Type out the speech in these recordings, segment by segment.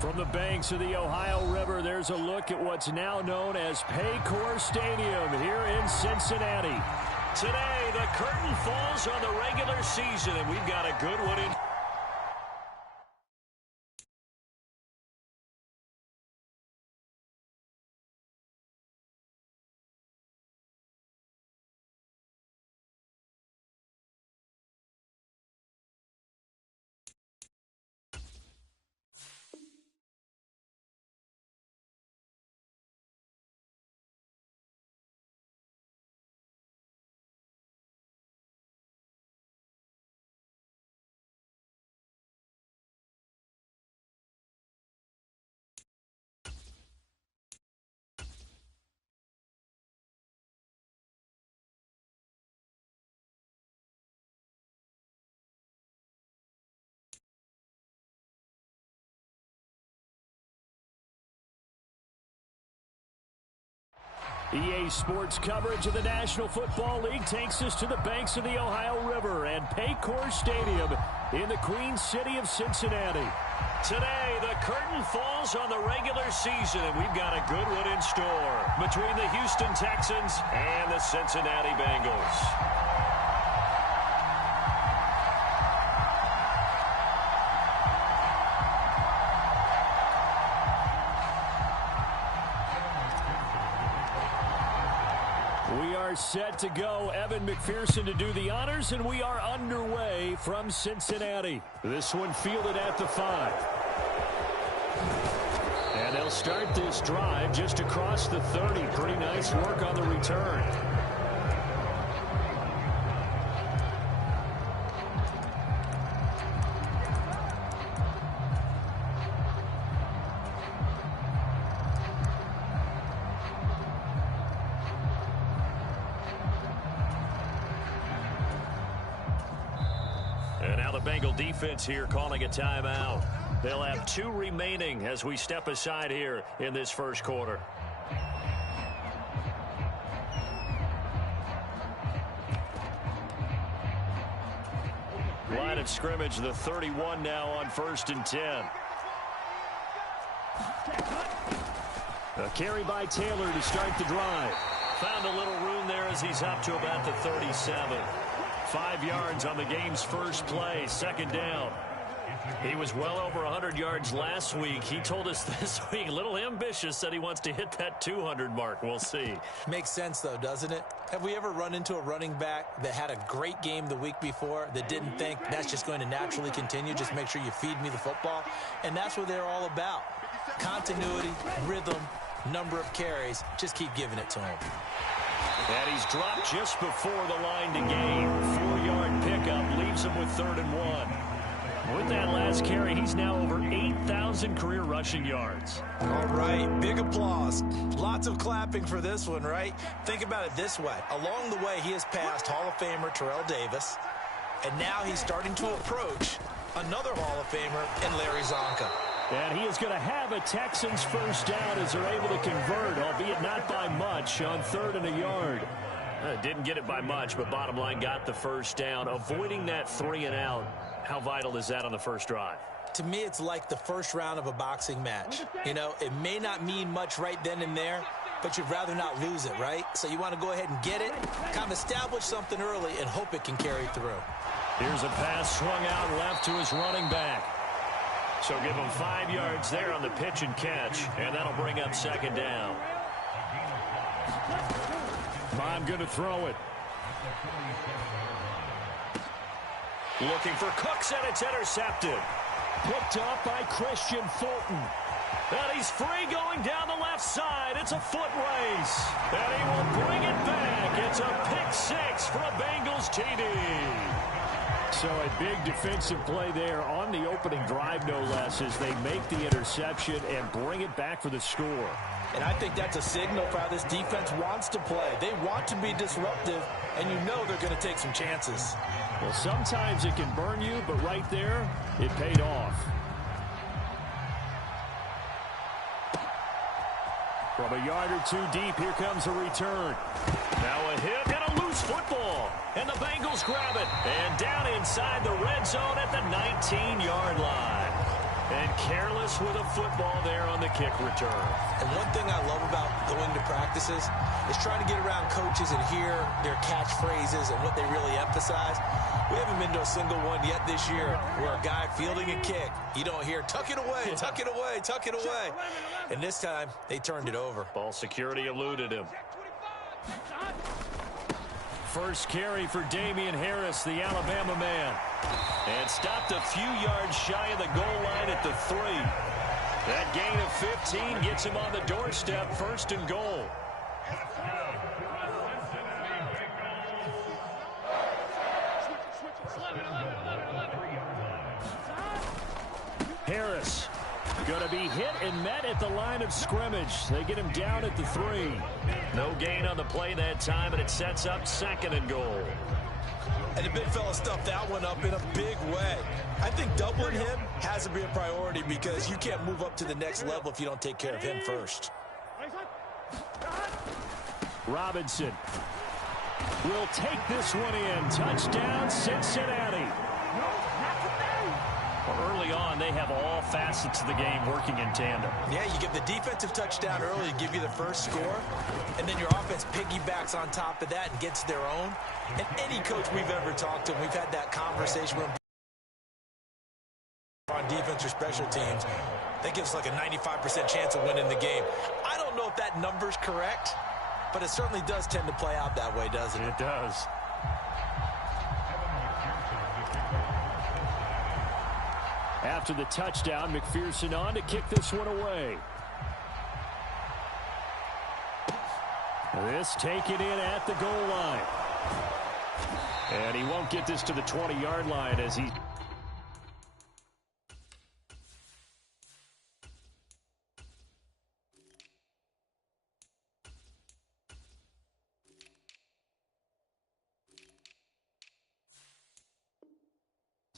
From the banks of the Ohio River, there's a look at what's now known as Paycor Stadium here in Cincinnati. Today, the curtain falls on the regular season, and we've got a good one in. EA Sports coverage of the National Football League takes us to the banks of the Ohio River and Paycor Stadium in the Queen City of Cincinnati. Today, the curtain falls on the regular season, and we've got a good one in store between the Houston Texans and the Cincinnati Bengals. Set to go. Evan McPherson to do the honors, and we are underway from Cincinnati. This one fielded at the 5. And they'll start this drive just across the 30. Pretty nice work on the return. Bengal defense here calling a timeout. They'll have 2 remaining as we step aside here in this first quarter. Line of scrimmage, the 31 now on 1st and 10. A carry by Taylor to start the drive. Found a little room there as he's up to about the 37. 5 yards on the game's first play, 2nd down. He was well over 100 yards last week. He told us this week, a little ambitious, said he wants to hit that 200 mark. We'll see. Makes sense, though, doesn't it? Have we ever run into a running back that had a great game the week before that didn't think that's just going to naturally continue? Just make sure you feed me the football. And that's what they're all about. Continuity, rhythm, number of carries. Just keep giving it to him. And he's dropped just before the line to gain. 4-yard pickup leaves him with 3rd and 1. With that last carry, he's now over 8,000 career rushing yards. All right, big applause. Lots of clapping for this one, right? Think about it this way. Along the way, he has passed Hall of Famer Terrell Davis, and now he's starting to approach another Hall of Famer in Larry Zonka. And he is going to have a Texans first down as they're able to convert, albeit not by much, on 3rd and a yard. Didn't get it by much, but bottom line got the first down. Avoiding that 3 and out, how vital is that on the first drive? To me, it's like the first round of a boxing match. You know, it may not mean much right then and there, but you'd rather not lose it, right? So you want to go ahead and get it, kind of establish something early, and hope it can carry through. Here's a pass swung out left to his running back. So give him 5 yards there on the pitch and catch, and that'll bring up 2nd down. Bond going to throw it. Looking for Cooks, and it's intercepted. Picked up by Christian Fulton. And he's free going down the left side. It's a foot race. And he will bring it back. It's a pick 6 for a Bengals TD. So a big defensive play there on the opening drive, no less, as they make the interception and bring it back for the score. And I think that's a signal for how this defense wants to play. They want to be disruptive, and you know they're going to take some chances. Well, sometimes it can burn you, but right there, it paid off. From a yard or 2 deep, here comes a return. Now a hit and a loose football. And the Bengals grab it. And down inside the red zone at the 19-yard line. And careless with a football there on the kick return. And one thing I love about going to practices is trying to get around coaches and hear their catchphrases and what they really emphasize. We haven't been to a single one yet this year where a guy fielding a kick, you don't hear, tuck it away, tuck it away, tuck it away. And this time, they turned it over. Ball security eluded him. First carry for Damian Harris, the Alabama man. And stopped a few yards shy of the goal line at the 3. That gain of 15 gets him on the doorstep, 1st and goal. Harris going to be hit and met at the line of scrimmage. They get him down at the 3. No gain on the play that time, and it sets up 2nd and goal. And the big fella stuffed that one up in a big way. I think doubling him has to be a priority because you can't move up to the next level if you don't take care of him first. Robinson will take this one in. Touchdown, Cincinnati. Early on, they have all facets of the game working in tandem. Yeah, you give the defensive touchdown early to give you the first score, and then your offense piggybacks on top of that and gets their own. And any coach we've ever talked to, we've had that conversation with on defense or special teams, that gives like a 95% chance of winning the game. I don't know if that number's correct, but it certainly does tend to play out that way, doesn't it? It does. After the touchdown, McPherson on to kick this one away. This taken in at the goal line. And he won't get this to the 20-yard line as he...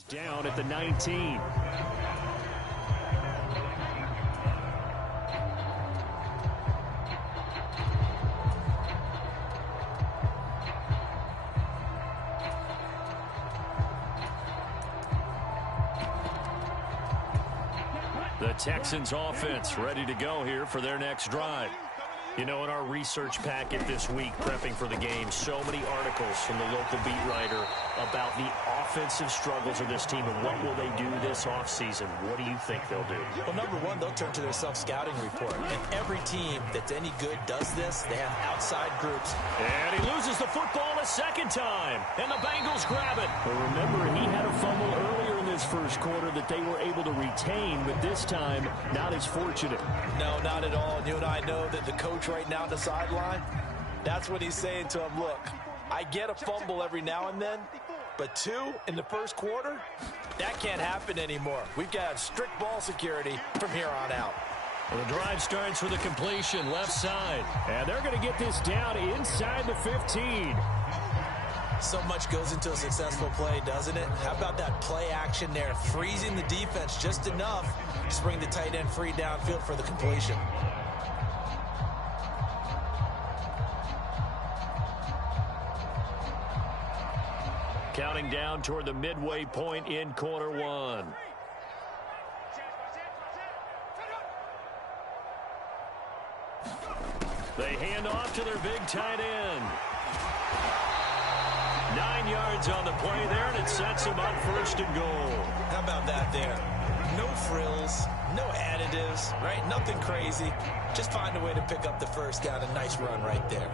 down at the 19. The Texans offense ready to go here for their next drive. You know, in our research packet this week, prepping for the game, so many articles from the local beat writer about the offensive struggles of this team and what will they do this offseason. What do you think they'll do? Well, number one, they'll turn to their self-scouting report. And every team that's any good does this. They have outside groups. And he loses the football a second time. And the Bengals grab it. But remember, he had a fumble earlier in this first quarter that they were able to retain, but this time, not as fortunate. No, not at all. And you and I know that the coach right now on the sideline, that's what he's saying to him. Look, I get a fumble every now and then, but 2 in the first quarter, that can't happen anymore. We've got to have strict ball security from here on out. Well, the drive starts with a completion left side, and they're going to get this down inside the 15. So much goes into a successful play, doesn't it? How about that play action there, freezing the defense just enough to bring the tight end free downfield for the completion. Counting down toward the midway point in quarter one. They hand off to their big tight end. 9 yards on the play there, and it sets him up 1st and goal. How about that there? No frills, no additives, right? Nothing crazy. Just find a way to pick up the first down. A nice run right there.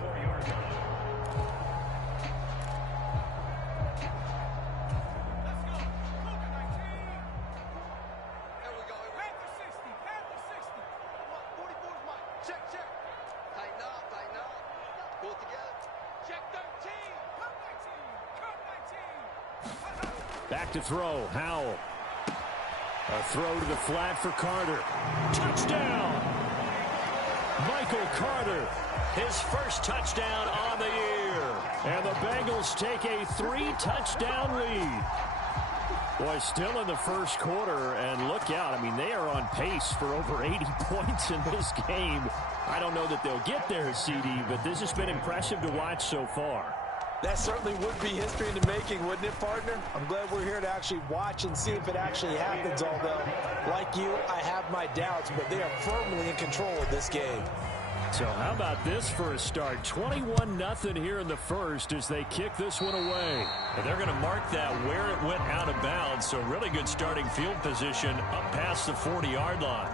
Back to throw, Howell. A throw to the flat for Carter. Touchdown! Michael Carter, his first touchdown on the year. And the Bengals take a 3-touchdown lead. Boy, still in the first quarter, and look out. I mean, they are on pace for over 80 points in this game. I don't know that they'll get there, CD, but this has been impressive to watch so far. That certainly would be history in the making, wouldn't it, partner? I'm glad we're here to actually watch and see if it actually happens, although, like you, I have my doubts, but they are firmly in control of this game. So how about this for a start? 21-0 here in the first as they kick this one away. And they're going to mark that where it went out of bounds, so really good starting field position up past the 40-yard line.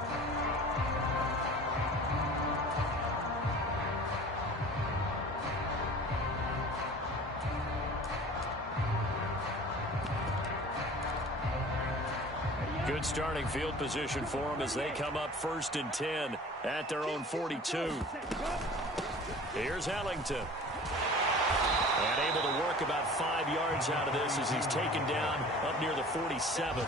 Good starting field position for them as they come up 1st and 10 at their own 42. Here's Ellington. And able to work about 5 yards out of this as he's taken down up near the 47.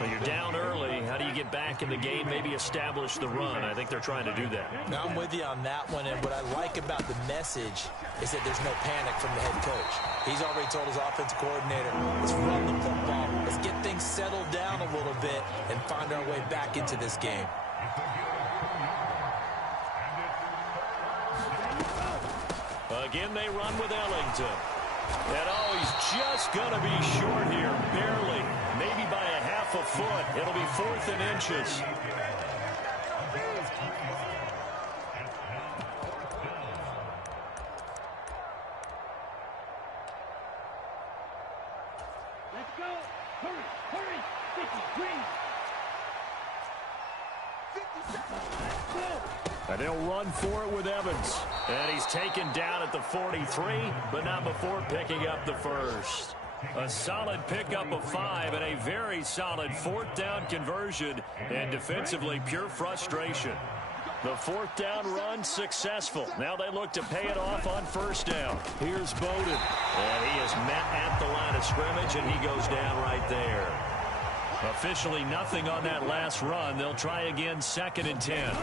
But you're down early. How do you get back in the game, maybe establish the run? I think they're trying to do that. Now, I'm with you on that one, and what I like about the message is that there's no panic from the head coach. He's already told his offensive coordinator, let's run the football, let's get things settled down a little bit and find our way back into this game. Again, they run with Ellington. And, oh, he's just going to be short here, barely. Maybe by a half a foot. It'll be 4th and inches. Let's go. Hurry, hurry. 50, green. 50 seconds. Let's go. And they'll run for it with Evans. And he's taken down at the 43, but not before picking up the first. A solid pickup of 5 and a very solid 4th down conversion. And defensively, pure frustration. The 4th down run successful. Now they look to pay it off on 1st down. Here's Bowden. And he is met at the line of scrimmage, and he goes down right there. Officially nothing on that last run. They'll try again 2nd and 10.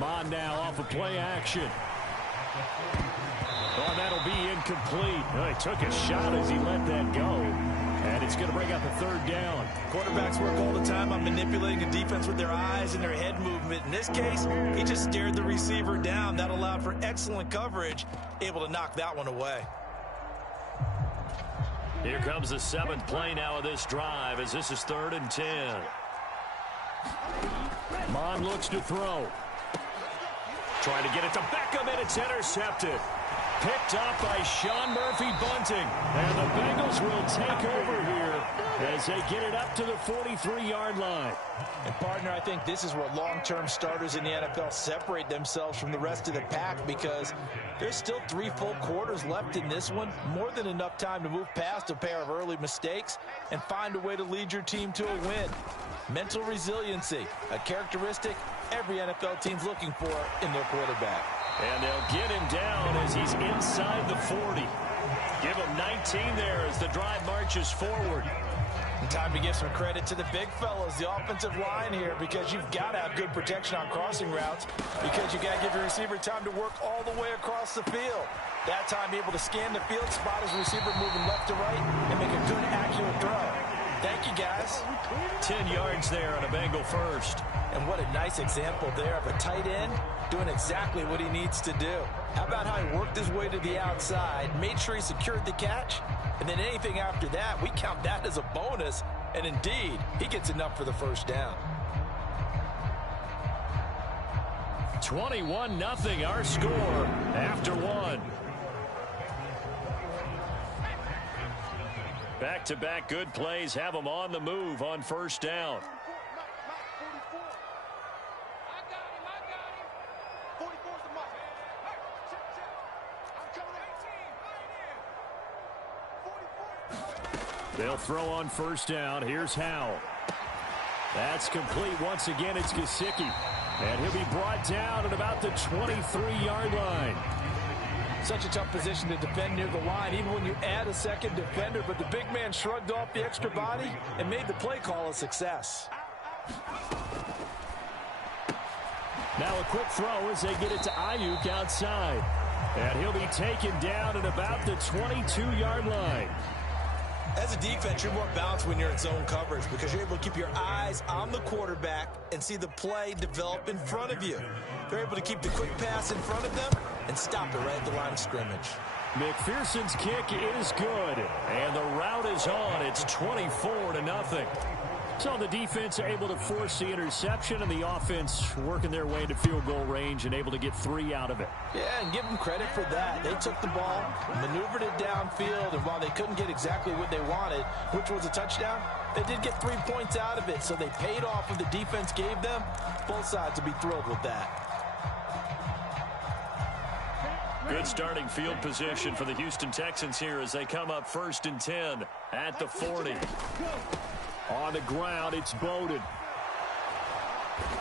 Mon now off of play action. Oh, that'll be incomplete. Oh, he took a shot as he let that go. And it's going to bring up a 3rd down. Quarterbacks work all the time on manipulating the defense with their eyes and their head movement. In this case, he just stared the receiver down. That allowed for excellent coverage, able to knock that one away. Here comes the 7th play now of this drive as this is 3rd and 10. Mon looks to throw. Trying to get it to Beckham, and it's intercepted. Picked up by Sean Murphy-Bunting. And the Bengals will take over here as they get it up to the 43-yard line. And, partner, I think this is where long-term starters in the NFL separate themselves from the rest of the pack because there's still 3 full quarters left in this one. More than enough time to move past a pair of early mistakes and find a way to lead your team to a win. Mental resiliency, a characteristic every NFL team's looking for in their quarterback. And they'll get him down as he's inside the 40. Give him 19 there as the drive marches forward. And time to give some credit to the big fellas, the offensive line here, because you've got to have good protection on crossing routes because you've got to give your receiver time to work all the way across the field. That time able to scan the field, spot his receiver moving left to right, and make a good, accurate throw. Thank you, guys. 10 yards there on a Bengal first. And what a nice example there of a tight end doing exactly what he needs to do. How about how he worked his way to the outside, made sure he secured the catch, and then anything after that, we count that as a bonus. And indeed, he gets enough for the 1st down. 21-0 our score after 1. Back-to-back good plays have them on the move on 1st down. They'll throw on 1st down. Here's Howell. That's complete. Once again, it's Gesicki. And he'll be brought down at about the 23-yard line. Such a tough position to defend near the line, even when you add a 2nd defender. But the big man shrugged off the extra body and made the play call a success. Now a quick throw as they get it to Ayuk outside. And he'll be taken down at about the 22-yard line. As a defense, you're more balanced when you're in zone coverage because you're able to keep your eyes on the quarterback and see the play develop in front of you. They're able to keep the quick pass in front of them and stop it right at the line of scrimmage. McPherson's kick is good, and the route is on. It's 24-0. So the defense able to force the interception, and the offense working their way into field goal range and able to get 3 out of it. Yeah, and give them credit for that. They took the ball, maneuvered it downfield, and while they couldn't get exactly what they wanted, which was a touchdown, they did get 3 points out of it, so they paid off what the defense gave them. Both sides would be thrilled with that. Good starting field position for the Houston Texans here as they come up 1st and 10 at the 40. On the ground, it's Bowden.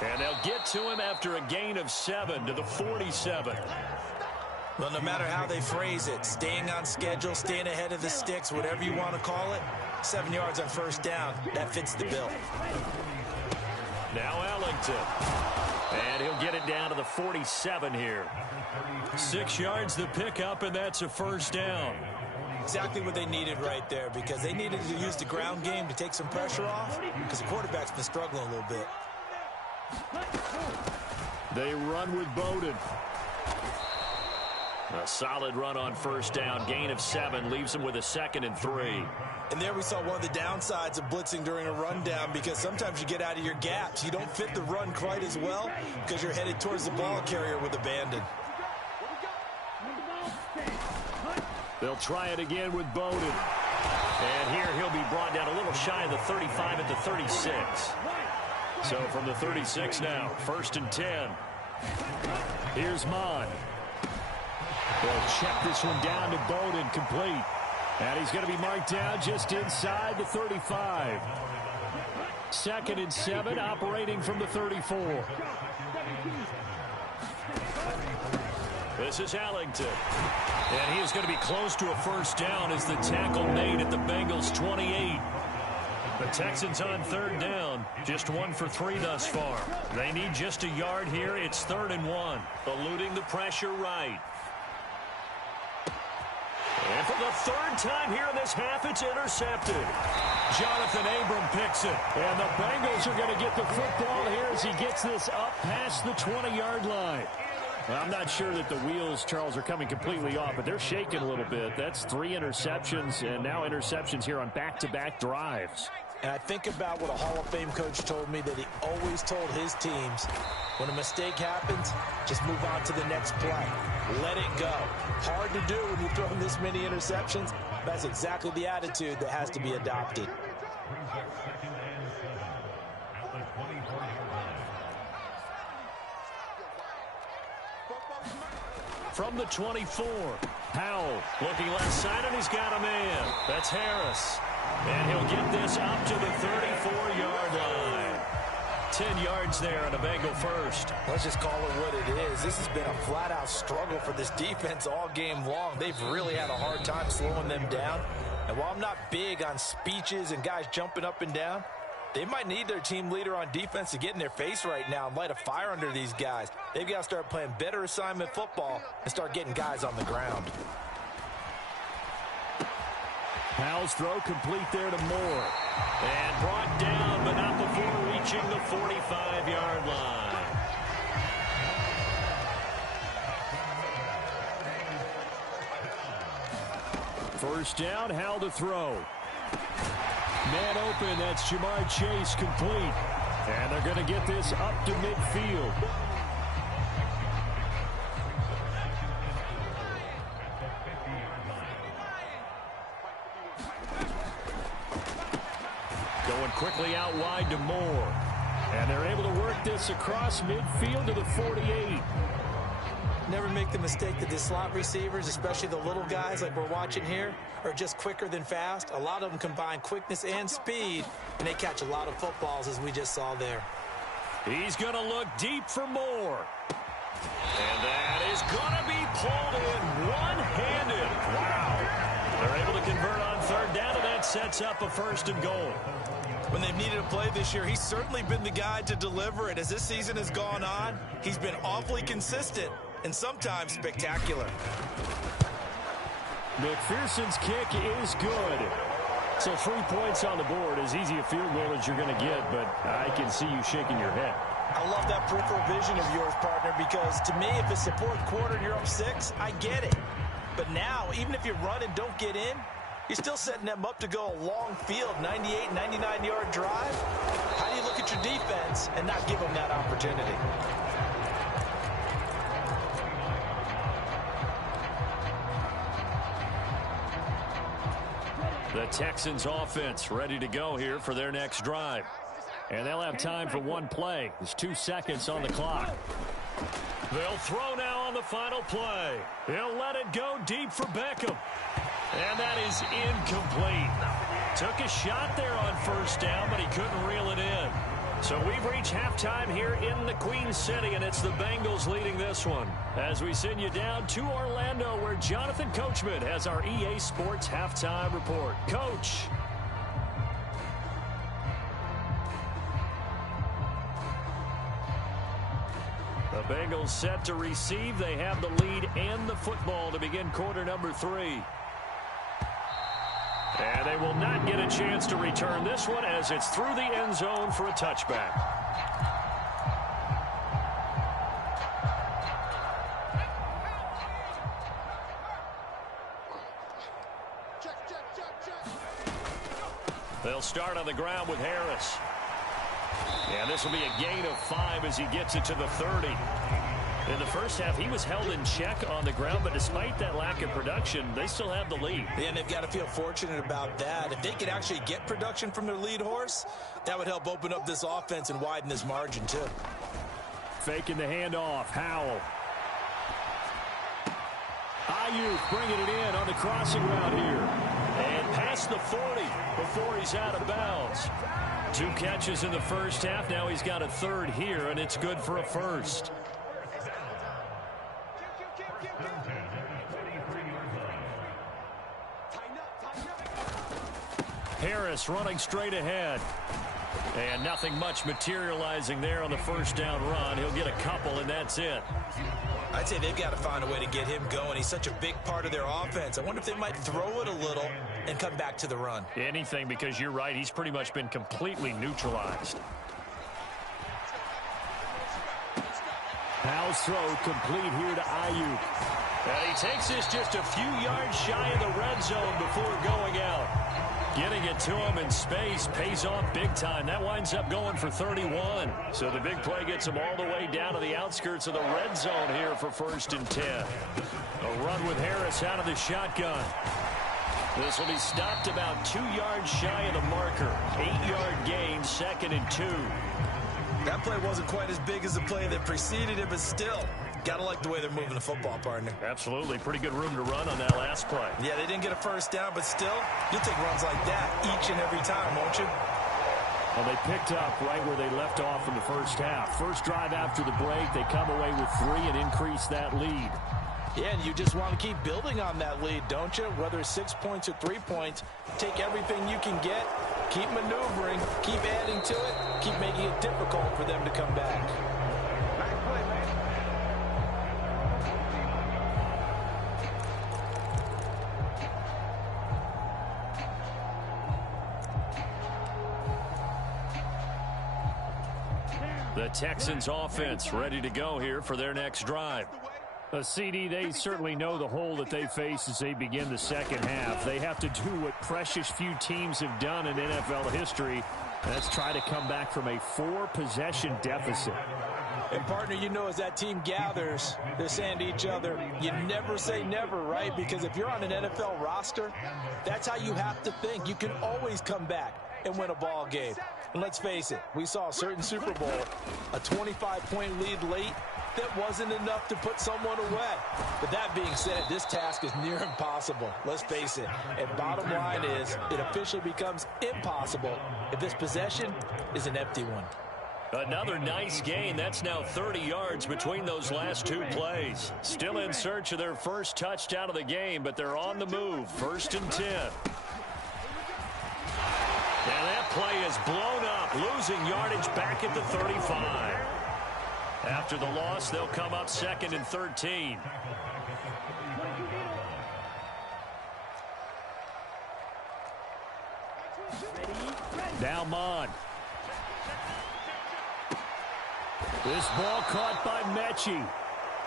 And they'll get to him after a gain of 7 to the 47. Well, no matter how they phrase it, staying on schedule, staying ahead of the sticks, whatever you want to call it, 7 yards on 1st down, that fits the bill. Now Ellington. And he'll get it down to the 47 here. 6 yards the pickup, and that's a 1st down. Exactly what they needed right there, because they needed to use the ground game to take some pressure off, because the quarterback's been struggling a little bit. They run with Bowden. A solid run on 1st down. Gain of 7 leaves them with a 2nd and 3. And there we saw one of the downsides of blitzing during a rundown, because sometimes you get out of your gaps. You don't fit the run quite as well because you're headed towards the ball carrier with abandon. They'll try it again with Bowden. And here he'll be brought down a little shy of the 35 at the 36. So from the 36 now, 1st and 10. Here's Mon. They'll check this one down to Bowden, complete. And he's going to be marked down just inside the 35. 2nd and 7, operating from the 34. This is Ellington. And he is going to be close to a 1st down as the tackle made at the Bengals 28. The Texans on 3rd down, just 1 for 3 thus far. They need just a yard here. It's 3rd and 1. Eluding the pressure right. And for the 3rd time here in this half, it's intercepted. Jonathan Abram picks it. And the Bengals are going to get the football here as he gets this up past the 20-yard line. Well, I'm not sure that the wheels, Charles, are coming completely off, but they're shaking a little bit. That's 3 interceptions, and now interceptions here on back-to-back drives. And I think about what a Hall of Fame coach told me, that he always told his teams, when a mistake happens, just move on to the next play. Let it go. Hard to do when you're throwing this many interceptions. That's exactly the attitude that has to be adopted. From the 24, Powell looking left side, and he's got a man. That's Harris. And he'll get this up to the 34-yard line. 10 yards there on a Bengal first. Let's just call it what it is. This has been a flat-out struggle for this defense all game long. They've really had a hard time slowing them down. And while I'm not big on speeches and guys jumping up and down, they might need their team leader on defense to get in their face right now and light a fire under these guys. They've got to start playing better assignment football and start getting guys on the ground. Powell's throw complete there to Moore. And brought down, but not before reaching the 45-yard line. First down, Howell to throw. Man open, that's Jamar Chase, complete. And they're going to get this up to midfield. Going quickly out wide to Moore. And they're able to work this across midfield to the 48. Never make the mistake that the slot receivers, especially the little guys like we're watching here, are just quicker than fast. A lot of them combine quickness and speed, and they catch a lot of footballs, as we just saw there. He's going to look deep for Moore. And that is going to be pulled in one-handed. Wow. They're able to convert on 3rd down, and that sets up a 1st and goal. When they've needed a play this year, he's certainly been the guy to deliver it. As this season has gone on, he's been awfully consistent and sometimes spectacular. McPherson's kick is good. So 3 points on the board, as easy a field goal as you're going to get, but I can see you shaking your head. I love that peripheral vision of yours, partner, because to me, if it's the 4th quarter and you're up 6, I get it. But now, even if you run and don't get in, you're still setting them up to go a long field, 98, 99-yard drive. How do you look at your defense and not give them that opportunity? The Texans offense ready to go here for their next drive. And they'll have time for one play. There's 2 seconds on the clock. They'll throw now on the final play. He'll let it go deep for Beckham. And that is incomplete. Took a shot there on first down, but he couldn't reel it in. So we've reached halftime here in the Queen City, and it's the Bengals leading this one. As we send you down to Orlando, where Jonathan Coachman has our EA Sports Halftime Report. Coach. The Bengals set to receive. They have the lead and the football to begin quarter number 3. And they will not get a chance to return this one as it's through the end zone for a touchback. They'll start on the ground with Harris. And this will be a gain of 5 as he gets it to the 30. In the first half, he was held in check on the ground, but despite that lack of production, they still have the lead. Yeah, and they've got to feel fortunate about that. If they could actually get production from their lead horse, that would help open up this offense and widen this margin, too. Faking the handoff, Howell. Ayuk bringing it in on the crossing route here. And past the 40 before he's out of bounds. 2 catches in the first half. Now he's got a third here, and it's good for a first. Harris running straight ahead. And nothing much materializing there on the first down run. He'll get a couple, and that's it. I'd say they've got to find a way to get him going. He's such a big part of their offense. I wonder if they might throw it a little and come back to the run. Anything, because you're right. He's pretty much been completely neutralized. Howell's throw complete here to Ayuk. And he takes this just a few yards shy of the red zone before going out. Getting it to him in space pays off big time. That winds up going for 31. So the big play gets him all the way down to the outskirts of the red zone here for 1st and 10. A run with Harris out of the shotgun. This will be stopped about 2 yards shy of the marker. 8-yard gain, 2nd and 2. That play wasn't quite as big as the play that preceded it, but still, gotta like the way they're moving the football, partner. Absolutely. Pretty good room to run on that last play. Yeah, they didn't get a first down, but still, you'll take runs like that each and every time, won't you? Well, they picked up right where they left off in the first half. First drive after the break, they come away with 3 and increase that lead. Yeah, and you just want to keep building on that lead, don't you? Whether it's 6 points or 3 points, take everything you can get, keep maneuvering, keep adding to it, keep making it difficult for them to come back. Nice play, man. The Texans offense ready to go here for their next drive. CD, they certainly know the hole that they face as they begin the second half. They have to do what precious few teams have done in NFL history. That's try to come back from a 4-possession deficit. And, partner, you know as that team gathers, they're saying to each other, you never say never, right? Because if you're on an NFL roster, that's how you have to think. You can always come back and win a ball game. And let's face it, we saw a certain Super Bowl, a 25-point lead late. That wasn't enough to put someone away. But that being said, this task is near impossible. Let's face it. And bottom line is, it officially becomes impossible if this possession is an empty one. Another nice gain. That's now 30 yards between those last 2 plays. Still in search of their first touchdown of the game, but they're on the move. 1st and 10. And that play is blown up, losing yardage back at the 35. After the loss, they'll come up 2nd and 13. Now Mond. This ball caught by Mechie.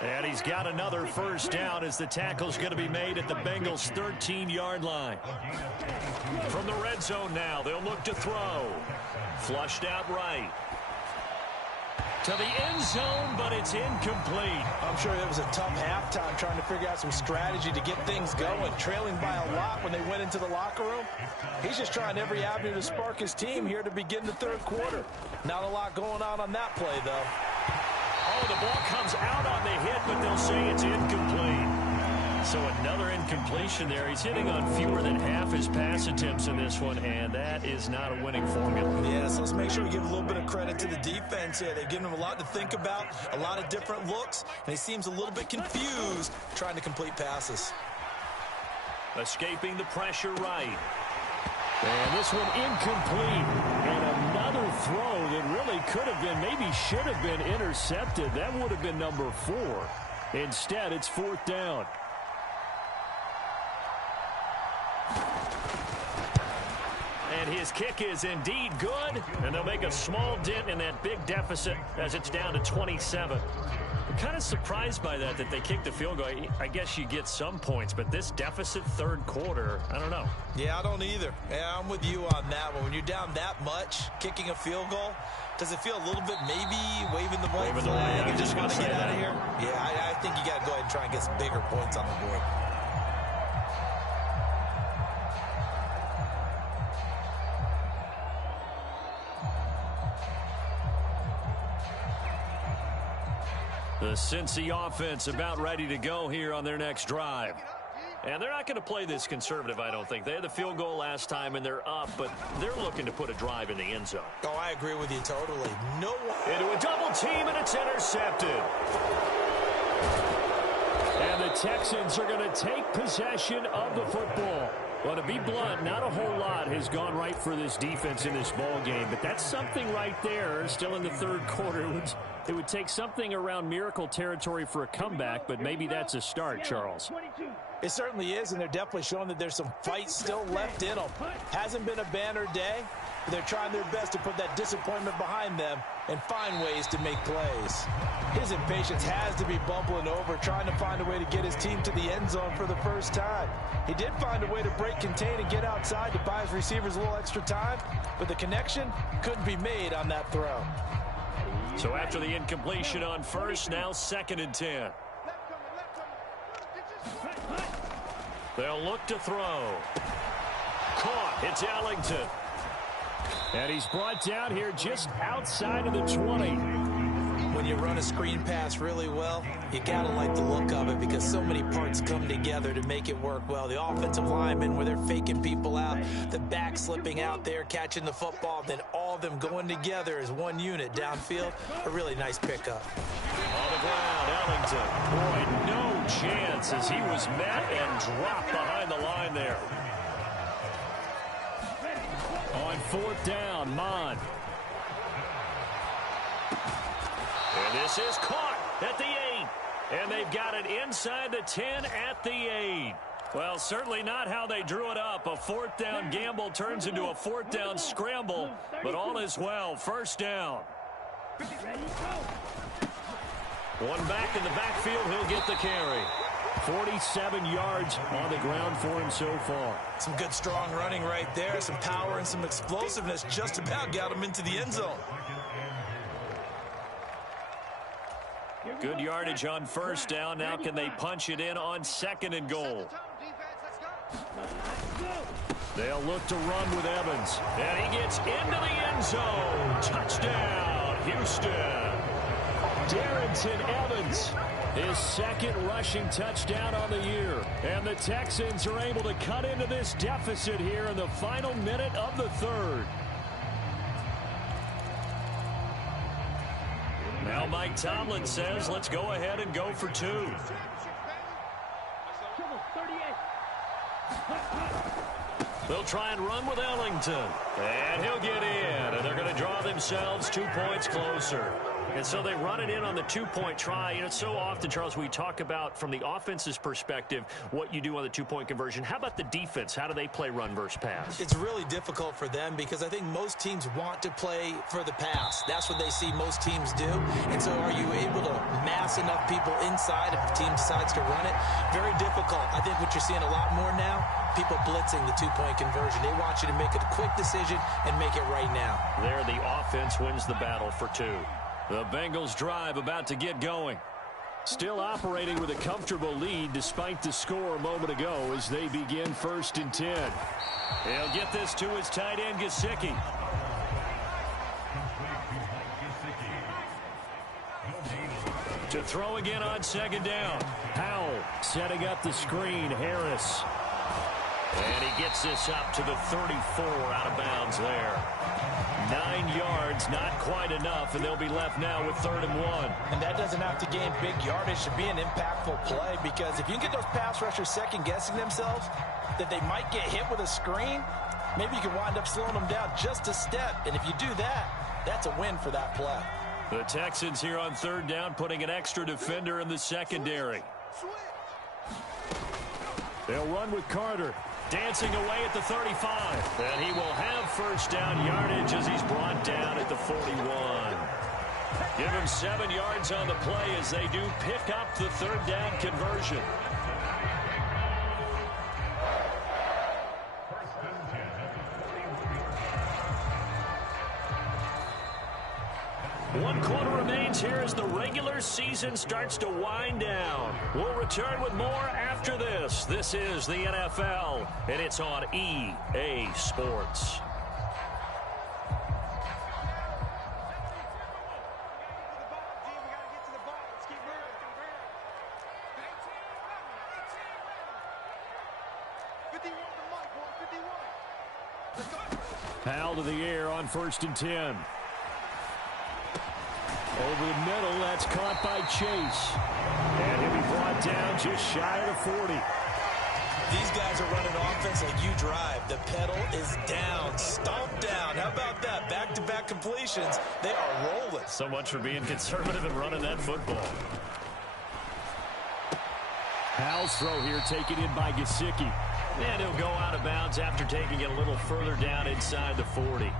And he's got another first down as the tackle's going to be made at the Bengals' 13-yard line. From the red zone now, they'll look to throw. Flushed out right. To the end zone, but it's incomplete. I'm sure it was a tough halftime trying to figure out some strategy to get things going, trailing by a lot when they went into the locker room. He's just trying every avenue to spark his team here to begin the third quarter. Not a lot going on that play, though. Oh, the ball comes out on the hit, but they'll say it's incomplete. So another incompletion there. He's hitting on fewer than half his pass attempts in this one, and that is not a winning formula. Yeah, so let's make sure we give a little bit of credit to the defense here. They've given him a lot to think about, a lot of different looks, and he seems a little bit confused trying to complete passes. Escaping the pressure right. And this one incomplete. And another throw that really could have been, maybe should have been intercepted. That would have been number 4. Instead, it's 4th down. And his kick is indeed good, and they'll make a small dent in that big deficit as it's down to 27. I'm kind of surprised by that they kicked the field goal. I guess you get some points, but this deficit third quarter, I don't know. Yeah, I don't either. Yeah, I'm with you on that one. When you're down that much, kicking a field goal, does it feel a little bit maybe waving the white flag and just want to get out of here? Yeah, I think you got to go ahead and try and get some bigger points on the board. The Cincy offense about ready to go here on their next drive. And they're not going to play this conservative, I don't think. They had the field goal last time, and they're up, but they're looking to put a drive in the end zone. Oh, I agree with you totally. No one. Into a double team, and it's intercepted. And the Texans are going to take possession of the football. Well, to be blunt, not a whole lot has gone right for this defense in this ball game, but that's something right there. Still in the third quarter. It would take something around miracle territory for a comeback, but maybe that's a start, Charles. It certainly is, and they're definitely showing that there's some fight still left in them. Hasn't been a banner day, but they're trying their best to put that disappointment behind them and find ways to make plays. His impatience has to be bubbling over, trying to find a way to get his team to the end zone for the first time. He did find a way to break contain and get outside to buy his receivers a little extra time, but the connection couldn't be made on that throw. So after the incompletion on first, now 2nd and 10. They'll look to throw. Caught. It's Ellington. And he's brought down here just outside of the 20. When you run a screen pass really well, you got to like the look of it because so many parts come together to make it work well. The offensive linemen, where they're faking people out, the back slipping out there, catching the football, then all of them going together as one unit downfield. A really nice pickup. On the ground, Ellington. Boy, no chance as he was met and dropped behind the line there. On 4th down, Mond. And this is caught at the 8. And they've got it inside the 10 at the 8. Well, certainly not how they drew it up. A 4th down gamble turns into a 4th down scramble. But all is well. 1st down. One back in the backfield. He'll get the carry. 47 yards on the ground for him so far. Some good strong running right there. Some power and some explosiveness just about got him into the end zone. Good yardage on 1st down. Now can they punch it in on 2nd and goal? They'll look to run with Evans. And he gets into the end zone. Touchdown, Houston. Darrynton Evans, his 2nd rushing touchdown on the year. And the Texans are able to cut into this deficit here in the final minute of the 3rd. Now Mike Tomlin says, let's go ahead and go for 2. They'll try and run with Ellington. And he'll get in. And they're going to draw themselves 2 points closer. And so they run it in on the two-point try. You know, so often, Charles, we talk about from the offense's perspective what you do on the two-point conversion. How about the defense? How do they play run versus pass? It's really difficult for them because I think most teams want to play for the pass. That's what they see most teams do. And so are you able to mass enough people inside if the team decides to run it? Very difficult. I think what you're seeing a lot more now, people blitzing the two-point conversion. They want you to make a quick decision and make it right now. There, the offense wins the battle for two. The Bengals drive about to get going. Still operating with a comfortable lead despite the score a moment ago as they begin 1st and 10. He'll get this to his tight end, Gesicki. To throw again on 2nd down. Powell setting up the screen. Harris. And he gets this up to the 34 out of bounds there. 9 yards, not quite enough, and they'll be left now with 3rd and 1. And that doesn't have to gain big yardage to be an impactful play, because if you can get those pass rushers second-guessing themselves that they might get hit with a screen, maybe you can wind up slowing them down just a step. And if you do that, that's a win for that play. The Texans here on 3rd down, putting an extra defender in the secondary. They'll run with Carter. Dancing away at the 35. And he will have 1st down yardage as he's brought down at the 41. Give him 7 yards on the play as they do pick up the 3rd down conversion. One quarter remains here as the regular season starts to wind down. We'll return with more after this. This is the NFL, and it's on EA Sports. Powell to the air on 1st and 10. Over the middle, that's caught by Chase. And he'll be brought down just shy of the 40. These guys are running offense like you drive. The pedal is down, stomped down. How about that? Back-to-back completions. They are rolling. So much for being conservative and running that football. Powell's throw here taken in by Gesicki. And he'll go out of bounds after taking it a little further down inside the 40.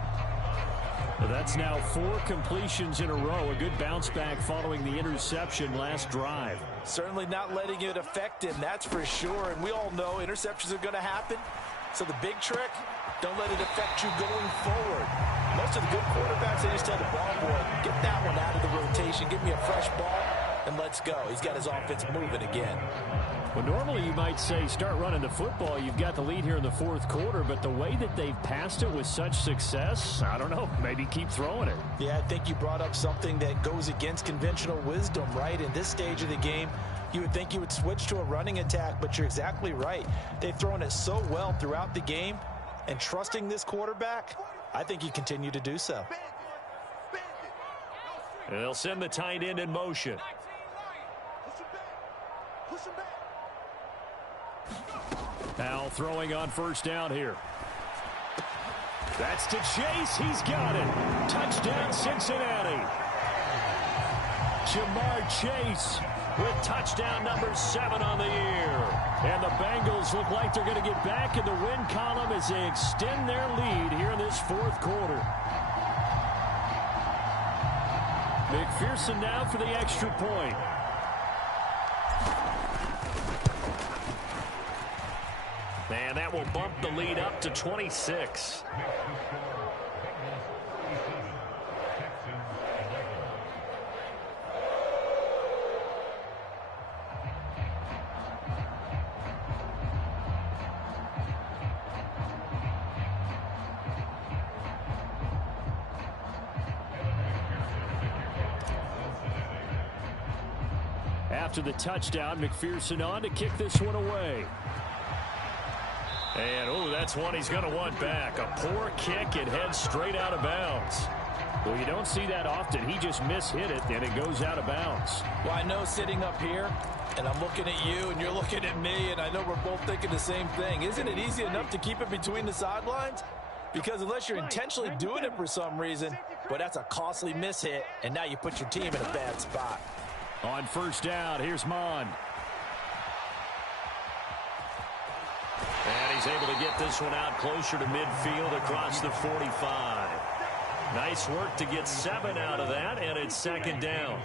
That's now 4 completions in a row. A good bounce back following the interception last drive. Certainly not letting it affect him, that's for sure. And we all know interceptions are going to happen. So the big trick, don't let it affect you going forward. Most of the good quarterbacks, they just tell the ball boy, get that one out of the rotation, give me a fresh ball, and let's go. He's got his offense moving again. Well, normally you might say start running the football. You've got the lead here in the 4th quarter, but the way that they've passed it with such success, I don't know, maybe keep throwing it. Yeah, I think you brought up something that goes against conventional wisdom, right? In this stage of the game, you would think you would switch to a running attack, but you're exactly right. They've thrown it so well throughout the game, and trusting this quarterback, I think you continue to do so. And they'll send the tight end in motion. Powell throwing on 1st down here. That's to Chase. He's got it. Touchdown, Cincinnati. Jamar Chase with touchdown number 7 on the year. And the Bengals look like they're going to get back in the win column as they extend their lead here in this 4th quarter. McPherson now for the extra point. And that will bump the lead up to 26. After the touchdown, McPherson on to kick this one away. And, oh, that's one he's going to want back. A poor kick. It heads straight out of bounds. Well, you don't see that often. He just mishit it, and it goes out of bounds. Well, I know sitting up here, and I'm looking at you, and you're looking at me, and I know we're both thinking the same thing. Isn't it easy enough to keep it between the sidelines? Because unless you're intentionally doing it for some reason, but that's a costly miss hit, and now you put your team in a bad spot. On first down, here's Mond. And he's able to get this one out closer to midfield across the 45. Nice work to get 7 out of that, and it's second down.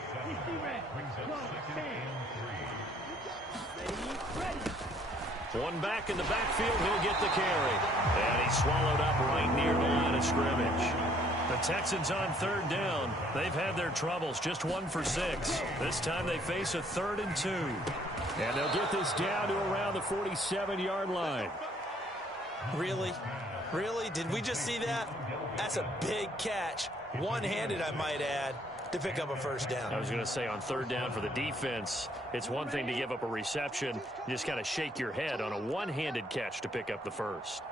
One back in the backfield, he'll get the carry. And he's swallowed up right near the line of scrimmage. The Texans on third down. They've had their troubles, just 1 for 6. This time they face a 3rd and 2. And they'll get this down to around the 47-yard line. Really? Really? Did we just see that? That's a big catch. One-handed, I might add, to pick up a first down. I was going to say, on third down for the defense, it's one thing to give up a reception. You just kind of shake your head on a one-handed catch to pick up the first.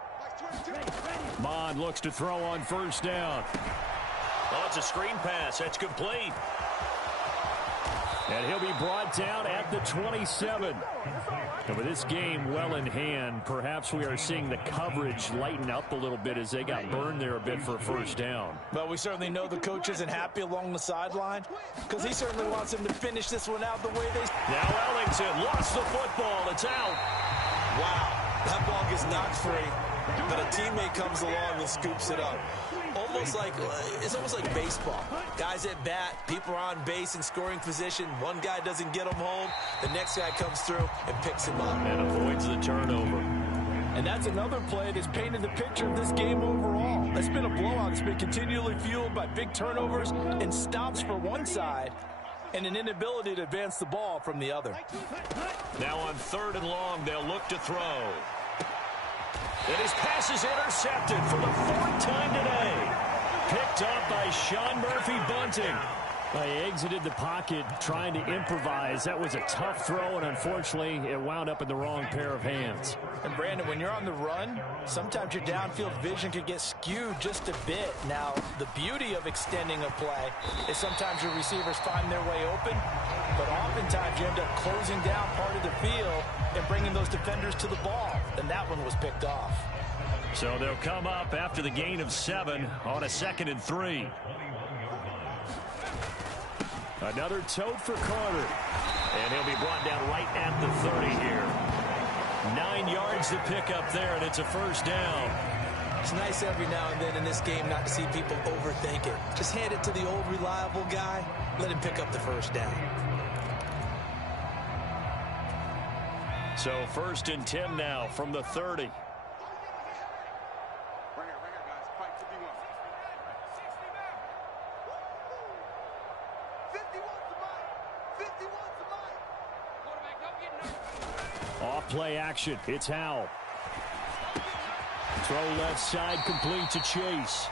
Mond looks to throw on first down. Oh, it's a screen pass. That's complete. And he'll be brought down at the 27. And with this game well in hand, perhaps we are seeing the coverage lighten up a little bit as they got burned there a bit for a first down. Well, we certainly know the coach isn't happy along the sideline because he certainly wants him to finish this one out the way they... Now Ellington lost the football. It's out. Wow, that ball gets knocked free, but a teammate comes along and scoops it up. It's almost like baseball. Guys at bat, people are on base in scoring position. One guy doesn't get him home. The next guy comes through and picks him up. And avoids the turnover. And that's another play that's painted the picture of this game overall. It's been a blowout. It's been continually fueled by big turnovers and stops for one side and an inability to advance the ball from the other. Now on 3rd and long, they'll look to throw. And his pass is intercepted for the 4th time today. Picked up by Sean Murphy-Bunting. They exited the pocket trying to improvise. That was a tough throw, and unfortunately, it wound up in the wrong pair of hands. And Brandon, when you're on the run, sometimes your downfield vision can get skewed just a bit. Now, the beauty of extending a play is sometimes your receivers find their way open, but oftentimes you end up closing down part of the field and bringing those defenders to the ball. And that one was picked off. So they'll come up after the gain of 7 on a 2nd and 3. Another tote for Carter. And he'll be brought down right at the 30 here. 9 yards to pick up there, and it's a first down. It's nice every now and then in this game not to see people overthink it. Just hand it to the old reliable guy. Let him pick up the first down. So 1st and 10 now from the 30. Off play action. It's Howell. Throw left side complete to Chase.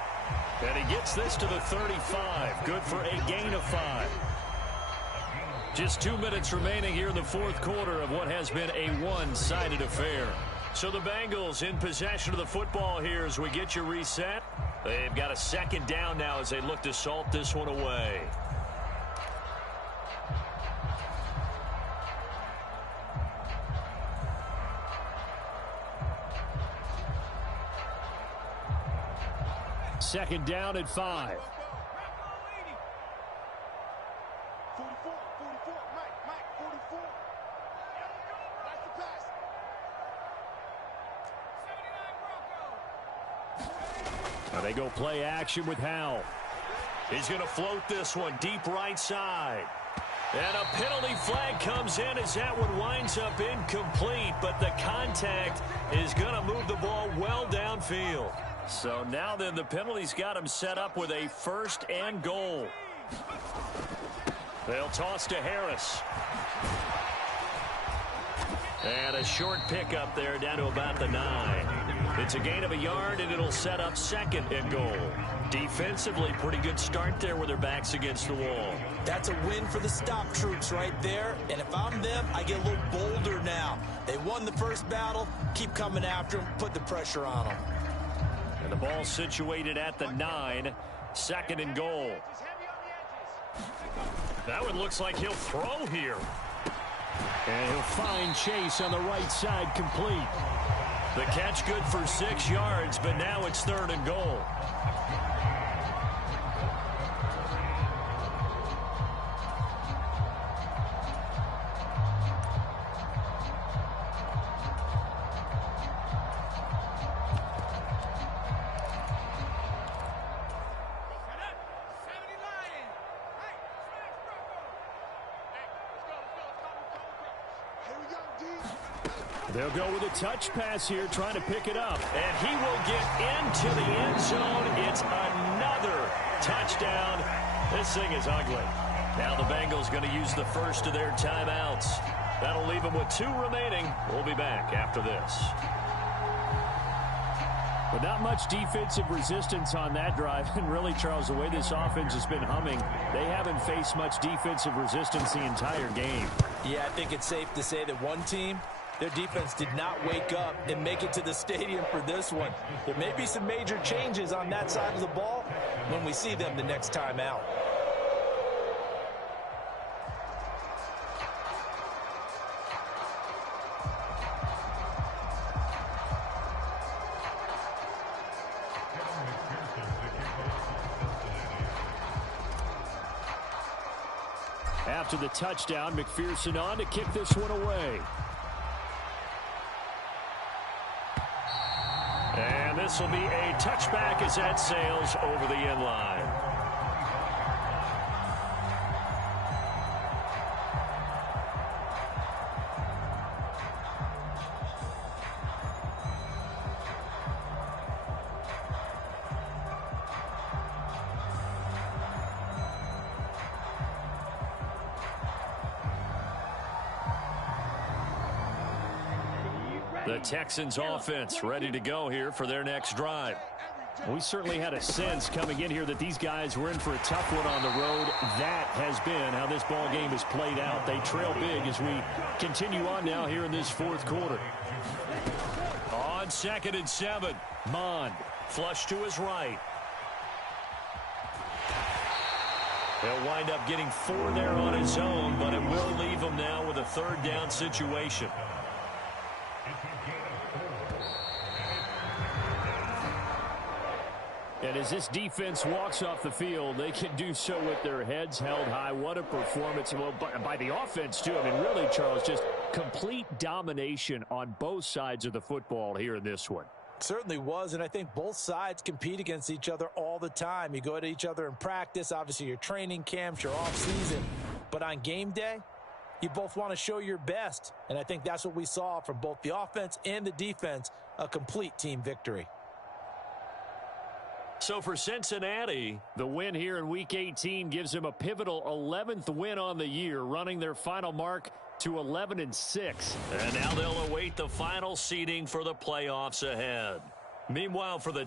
And he gets this to the 35. Good for a gain of 5. Just 2 minutes remaining here in the 4th quarter of what has been a one-sided affair. So the Bengals in possession of the football here as we get your reset. They've got a 2nd down now as they look to salt this one away. Second down at 5. Now they go play action with Howell. He's going to float this one deep right side. And a penalty flag comes in as that one winds up incomplete, but the contact is going to move the ball well downfield. So now then the penalty's got him set up with a 1st and goal. They'll toss to Harris. And a short pickup there down to about the 9. It's a gain of a yard, and it'll set up 2nd and goal. Defensively, pretty good start there with their backs against the wall. That's a win for the stop troops right there. And if I'm them, I get a little bolder now. They won the first battle. Keep coming after them. Put the pressure on them. And the ball situated at the 9. 2nd and goal. That one looks like he'll throw here. And he'll find Chase on the right side complete. The catch good for 6 yards, but now it's 3rd and goal. They'll go with a touch pass here, trying to pick it up. And he will get into the end zone. It's another touchdown. This thing is ugly. Now the Bengals going to use the first of their timeouts. That'll leave them with 2 remaining. We'll be back after this. But not much defensive resistance on that drive. And really, Charles, the way this offense has been humming, they haven't faced much defensive resistance the entire game. Yeah, I think it's safe to say that one team, their defense did not wake up and make it to the stadium for this one. There may be some major changes on that side of the ball when we see them the next time out. After the touchdown, McPherson on to kick this one away. And this will be a touchback as that sails over the end line. The Texans offense ready to go here for their next drive. We certainly had a sense coming in here that these guys were in for a tough one on the road. That has been how this ball game has played out. They trail big as we continue on now here in this 4th quarter. On 2nd and 7, Mond flush to his right. He'll wind up getting 4 there on his own, but it will leave him now with a 3rd down situation. And as this defense walks off the field, they can do so with their heads held high. What a performance by the offense, too. I mean, really, Charles, just complete domination on both sides of the football here in this one. Certainly was, and I think both sides compete against each other all the time. You go at each other in practice, obviously your training camps, your off-season. But on game day, you both want to show your best. And I think that's what we saw from both the offense and the defense, a complete team victory. So for Cincinnati, the win here in Week 18 gives them a pivotal 11th win on the year, running their final mark to 11-6. And now they'll await the final seeding for the playoffs ahead. Meanwhile, for the